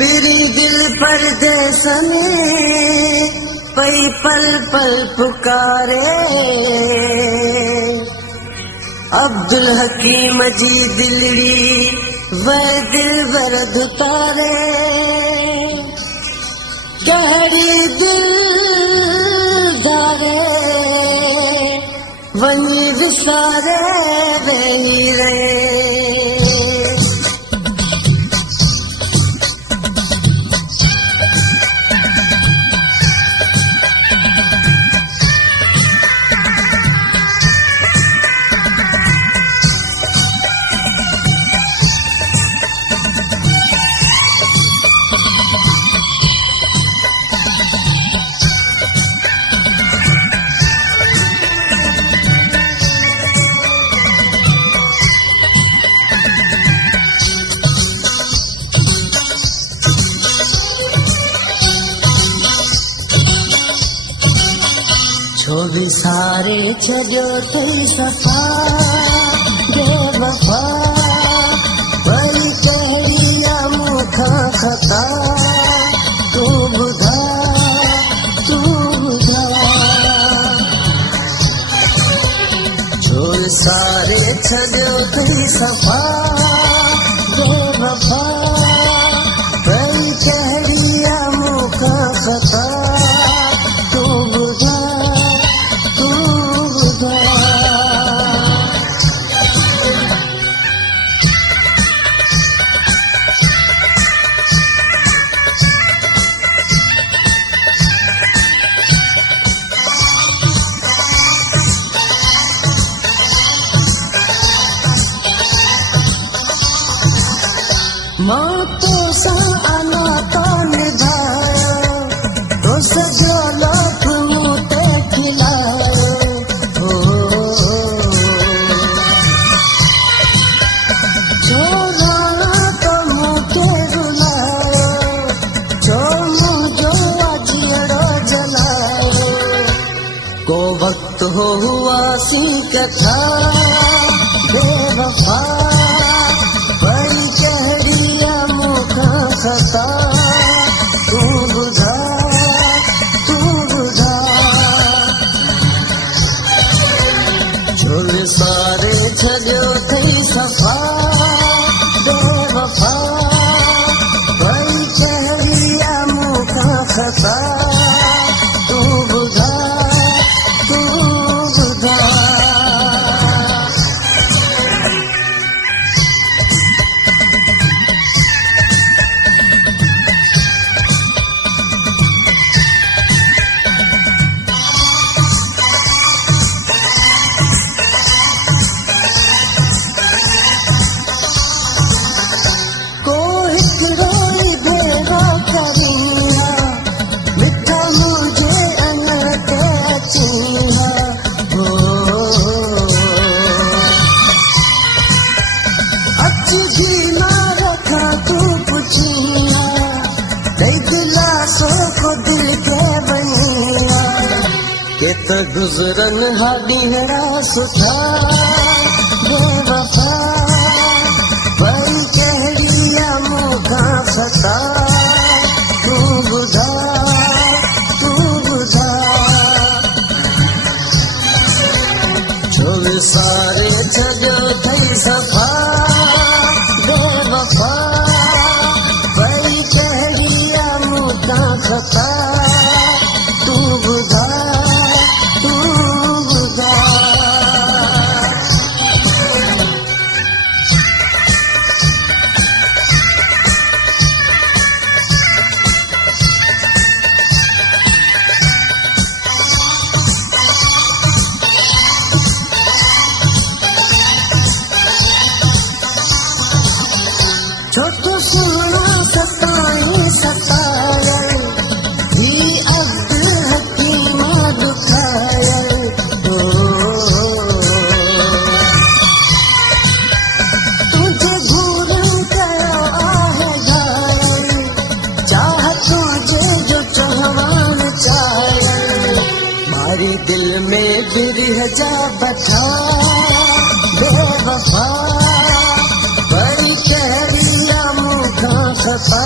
तेरी दिल परदेस में पई पल पल पुकारे। अब्दुल हकीम जी दिलड़ी वह दिल बरद तारे। गहरी दिल दारे वनी विसारे वही रहे। छोड़ी सारे छॾियो तुई सफ़ा बेवफ़ा। वरी कहिड़ी आ मूंखां ख़ता तू ॿुधा तू ॿुधा। छोड़ी सारे छॾियो तुई सफ़ा बेवफ़ा। वरी कहिड़ी आ मूंखां ख़ता तू ॿुधा। मौत सा आना तो निभायो तो सजो लोक मुते खिलायो। जो रोना तो मुते रुलायो। जो मुझो अजियड़ो जलायो। को वक्त हो हुआ सी कथा बेवफा। वही कहिड़ी आ मूंखां ख़ता तू ॿुधा तू ॿुधा। छोड़ सारे छॾियो अथई सफ़ा बेवफ़ा। वही कहिड़ी आ मूंखां ख़ता तू ॿुधा तू ॿुधा। केत गुज़रन हा ॾींहड़ा सुठा बेवफ़ा। वरी कहिड़ी आ मूंखां ख़ता तू ॿुधा तू ॿुधा। छोड़ सारे छॾियो अथई सफ़ा बेवफ़ा। वरी कहिड़ी आ मूंखां ख़ता तू ॿुधा तू ॿुधा। छोटो सुना सताई सतायल ही अब्दुल हकीम दुखायल। तुझे घूर कयो आहे घायल। चाह तुझे जो चहवान चायल। मारी दिल में बिरह जा बता बेवफ़ा। बड़ी कहिड़ी आ मूंखां ख़ता